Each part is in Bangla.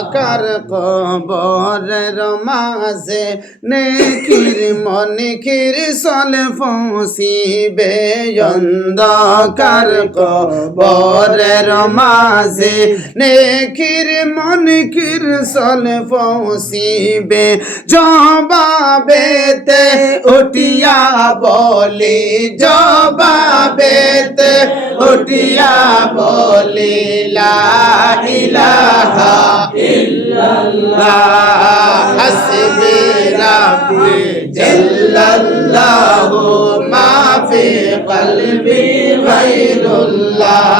অন্ধকার কবরের মাঝে নেকির মনিকির সলে পৌঁছিবে অন্ধকার কবরের মাঝে নেকির মনিকির সলে পৌঁছিবে জবাবেতে উঠিয়া বলি জবাবেতে উঠিয়া বলি লা ইলাহা ইল্লাল্লাহ হাসবি রাব্বি জাল্লাল্লাহু মা ফি কলবি গায়রুল্লাহ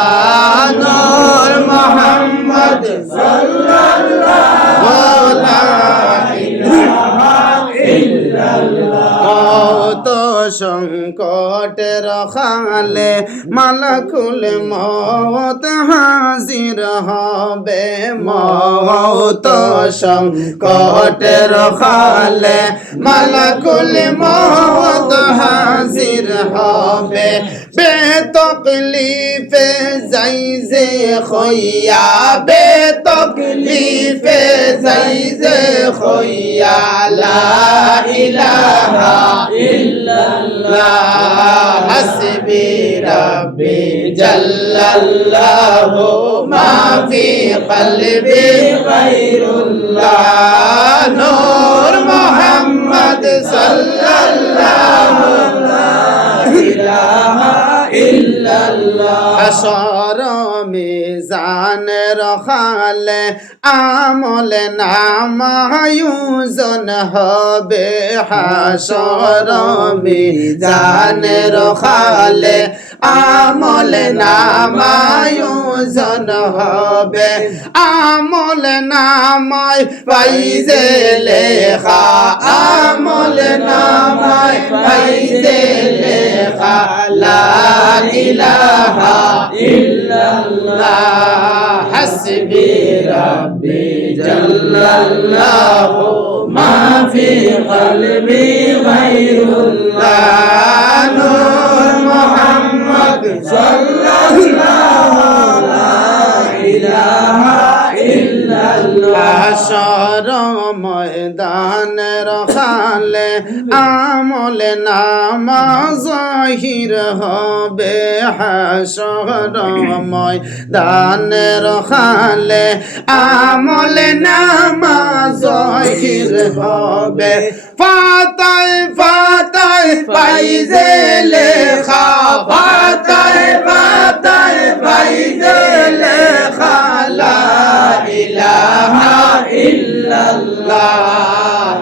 নূর মুহাম্মদ সাল্লাল্লাহু লা ইলাহা ইল্লাল্লাহ তো সংকটের খালে মালাকুল মওত হাজির হবে মওত সংকটের খালে মালাকুল মওত হাজির হবে বেতকলিফে যাইজে খইয়া বেতকলিফে যাইজে খইয়া লা ইলাহা ইল্লাল্লাহ হাসবি রাব্বি জাল্লাল্লাহু মা ফি কলবি গায়রুল্লাহ নূর মুহাম্মদ সাল্লাল্লাহু লা ইলাহা ইল্লাল্লাহ হাসর মিজানের খালে আমল নামায়ুজন হবে হাসর মিজানের খালে আমল নামায়ুজন হবে আমল নামায় পাইজে লেখা আমল নামায় পাইজে লেখা লা ইলাহা ইল্লাল্লাহ হাসবি রাব্বি জাল্লাল্লাহু মা ফি কলবি গায়রুল্লাহ নূর মুহাম্মদ সাল্লাল্লাহু লা ইলাহা ইল্লাল্লাহ হাসর ময়দানের খালে আমল নামা জাহির হবে হাসর ময়দানের খালে আমল নামা জাহির হবে ফাতায় ফাতায় পাইজে লেখা ফাতায় ফাতায় পাইজে লেখা লা ইলাহা ইল্লাল্লাহ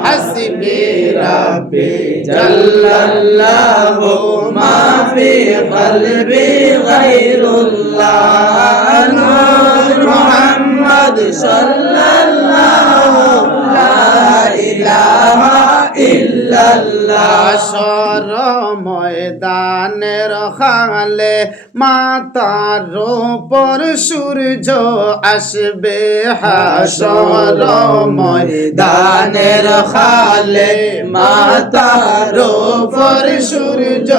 হাসবি রাব্বি জাল্লাল্লাহু মা ফি কলবি গায়রুল্লাহ নূর মুহাম্মদ সাল্লাল্লাহু লা ইলাহা ইল্লাল্লাহ হাসর ময়দানের খালে মাতার উপর সূর্য আসবে হাসর ময়দানের খালে মাতার উপর সূর্য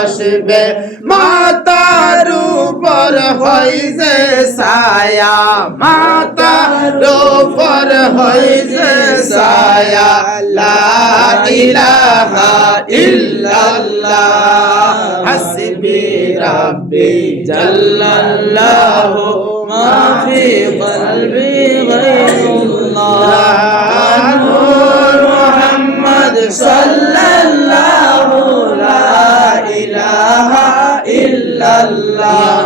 আসবে মাতার উপর হইছে ছায়া মাতার উপর হইছে ছায়া লা ইলাহা ইল্লাল্লাহ হাসবি রাব্বি জাল্লাল্লাহু মা ফি কলবি গায়রুল্লাহ নূর মুহাম্মদ সাল্লাল্লাহু লা ইলাহা ইল্লাল্লাহ